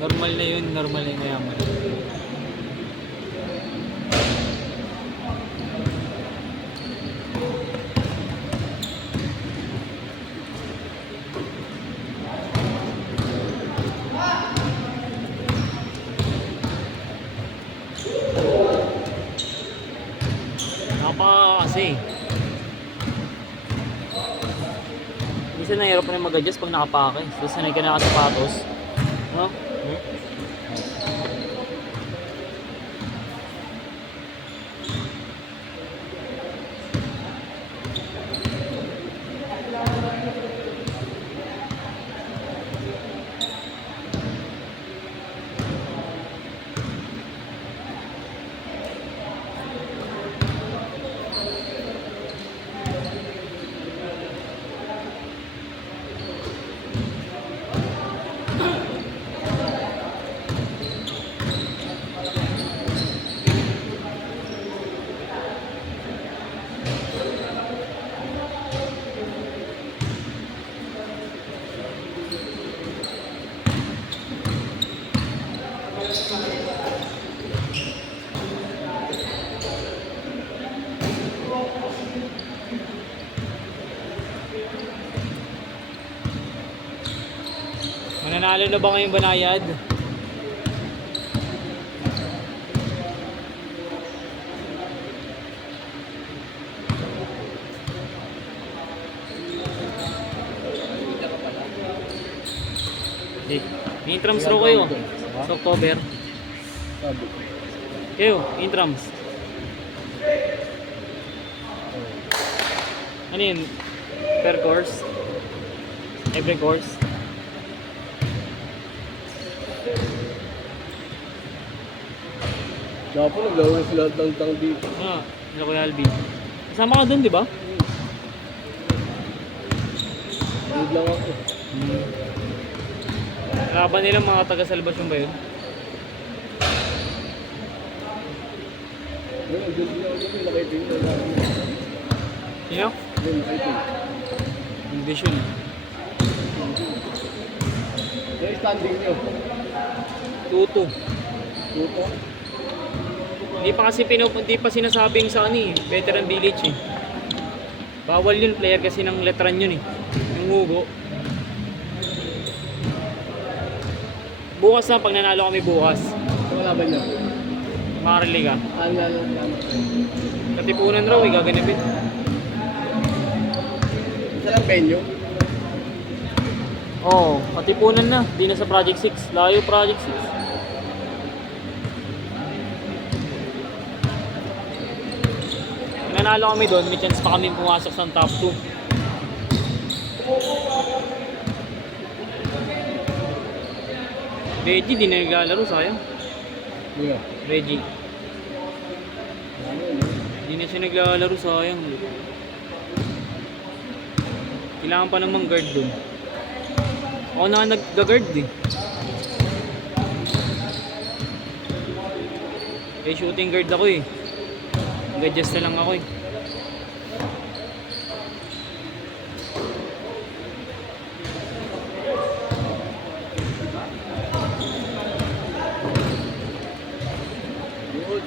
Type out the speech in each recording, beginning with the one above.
Normal na yun, normal na yung mayaman. Kasi minsan nahirap na mag-adjust pag nakapaka eh. So sanay ka na sapatos, no? Mananalo na ba ngayong banayad? May intrams raw kayo sa October. Kayo, intrams. Ano yun? Per course? Every course? Dapat naglaro sila tang dito. Ah, nila Kuya Alvin. Kasama ka dun, di ba? Hindi lang ako. Laban nila mga taga-Salvation ba yun? Ayun, dyan lang ako nakaiting na namin. Sino? Ayun, nakaiting. Condition. Yung standing nyo. Tuto. Tuto. Hindi pa sinasabing sa ano eh, Veteran Village eh. Bawal yun, player kasi ng letran yun eh. Yung Hugo. Bukas na, pag nanalo kami bukas. Ito kalaban nyo. Makarali ka. Ang lalo naman. Katipunan raw eh, gaganapin. Isa lang venue. Oo, katipunan na. Di na sa Project 6. Layo Project 6. Nanalo kami doon, may chance pa kami pumasok sa top 2. Reggie, di na naglalaro, sayang. Yeah. Reggie. Di na siya naglalaro, sayang. Kailangan pa namang guard doon. Ako na nag-guard eh. Eh, shooting guard ako eh. Nag-adjust na lang ako eh. Good.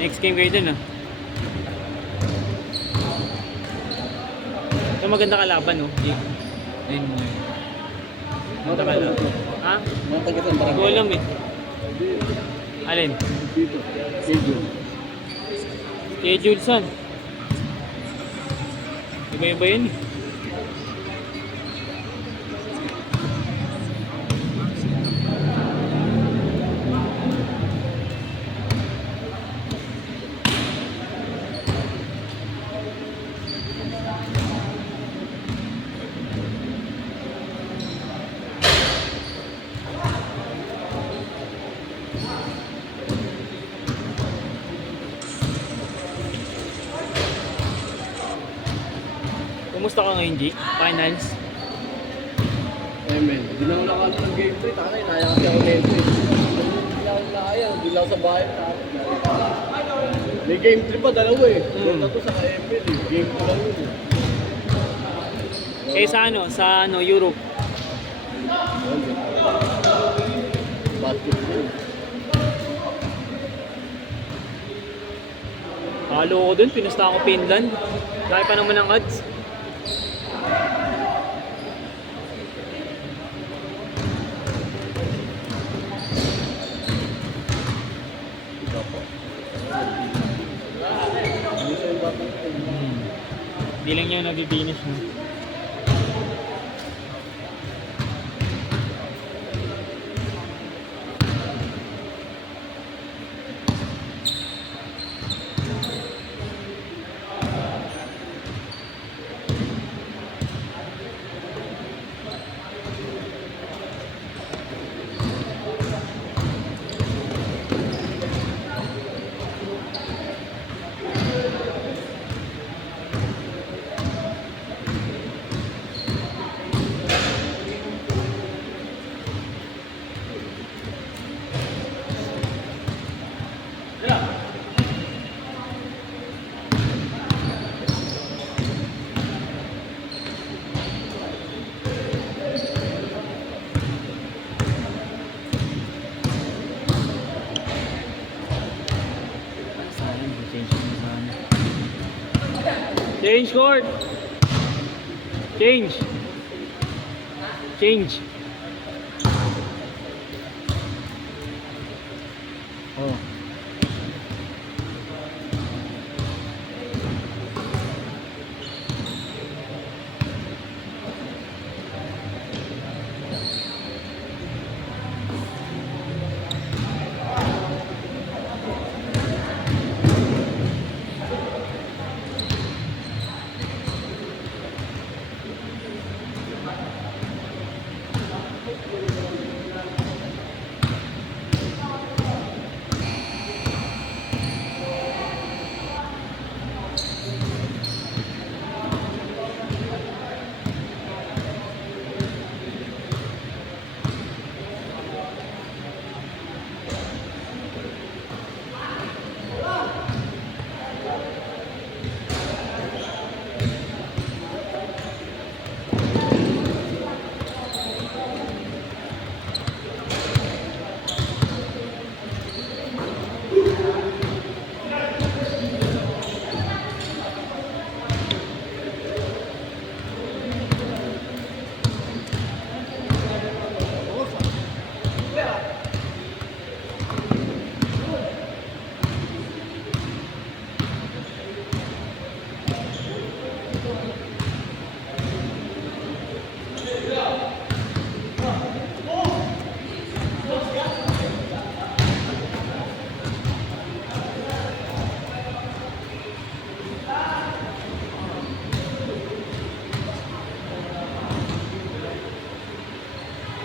Next game kayo dun ah. Ito maganda kalaban oh. Ayun. Maganda kalaban. Ha? Mga tagitan Hindi ko alam eh. Alin? Dito. Schedule. Schedule saan? Iba-iba yun eh. Kumusta ka ngayon, G? Finals? Amen. Hindi na ako nakalo ng game 3. Taka na, inaya kasi ako nito eh. Hindi ako nakaya. Hindi lang sa bahay. May game 3 pa, dalawa eh. Punta to sa ML eh. Game 2 lang yun eh. Eh sa ano, Europe. Basketball. Halo ko dun, pinusta ako Finland. Laki pa naman ang odds. Ikaw po. Ano sa yung batang ito? Hindi lang yung nabibinish mo. Change court. Change. Change. Oh.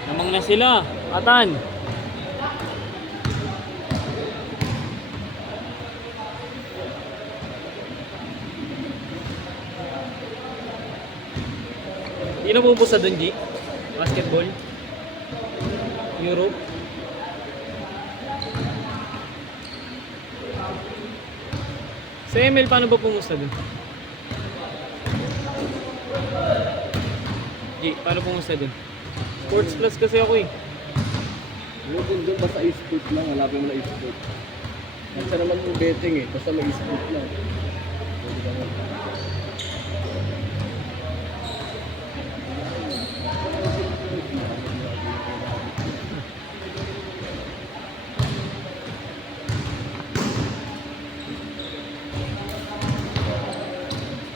Namang na sila. Atan. Hindi na pupusa doon, G? Basketball? Europe? Sa ML, paano ba pumusta doon? G, paano pumusta doon? Sports Plus kasi ako eh. Doon basta e-sport lang, hanapin mo na e-sport. Basta naman yung betting eh, basta may e-sport lang. Pwede ka mo.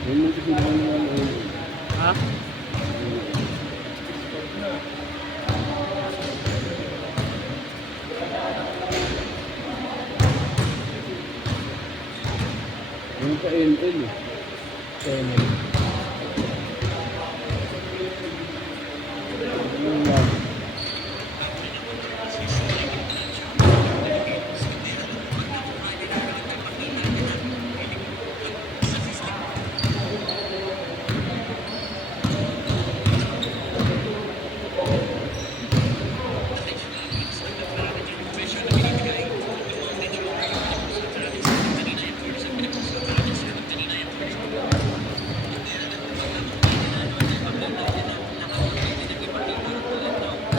Yun mo kasi naman yung ano. Ha? Yung pa NL eh. Sa ML. Yung lab.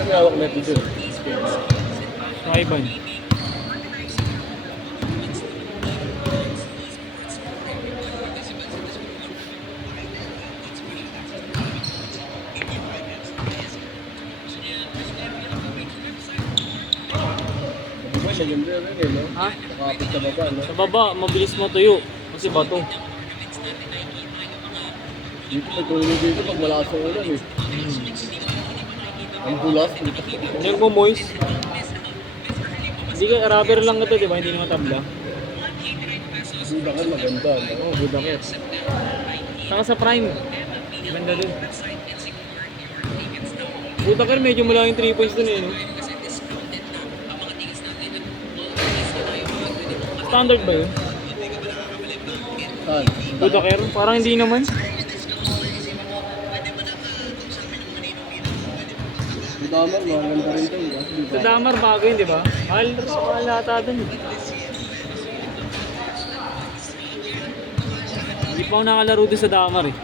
may hawak na ito dun. Sa Ivan. Diba, maganda rin eh, no? Ha? Nakapit sa baba, no? Sa baba, mabilis mo tuyo. Kasi bato. Dito may tumuloy dito pag malakas ang ulan eh. Ang bulas. Hindi mo moist. Hindi ka, rubber lang ito, di ba? Hindi naman tabla. Budakan maganda, no? Oo, good akit. Saka sa prime. Ganda din. Good akit, medyo mula yung 3 points dun eh, no? Standard ba yun? Saan? Good akit? Parang hindi naman. Damar, maganda rin ito. Sa Damar bago yun, di ba? Mahal sa mahal ata dun. Hindi pa ako nakalaro din sa Damar eh.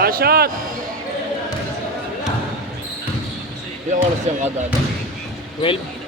Last shot! Hindi ako oras yung kada. 12.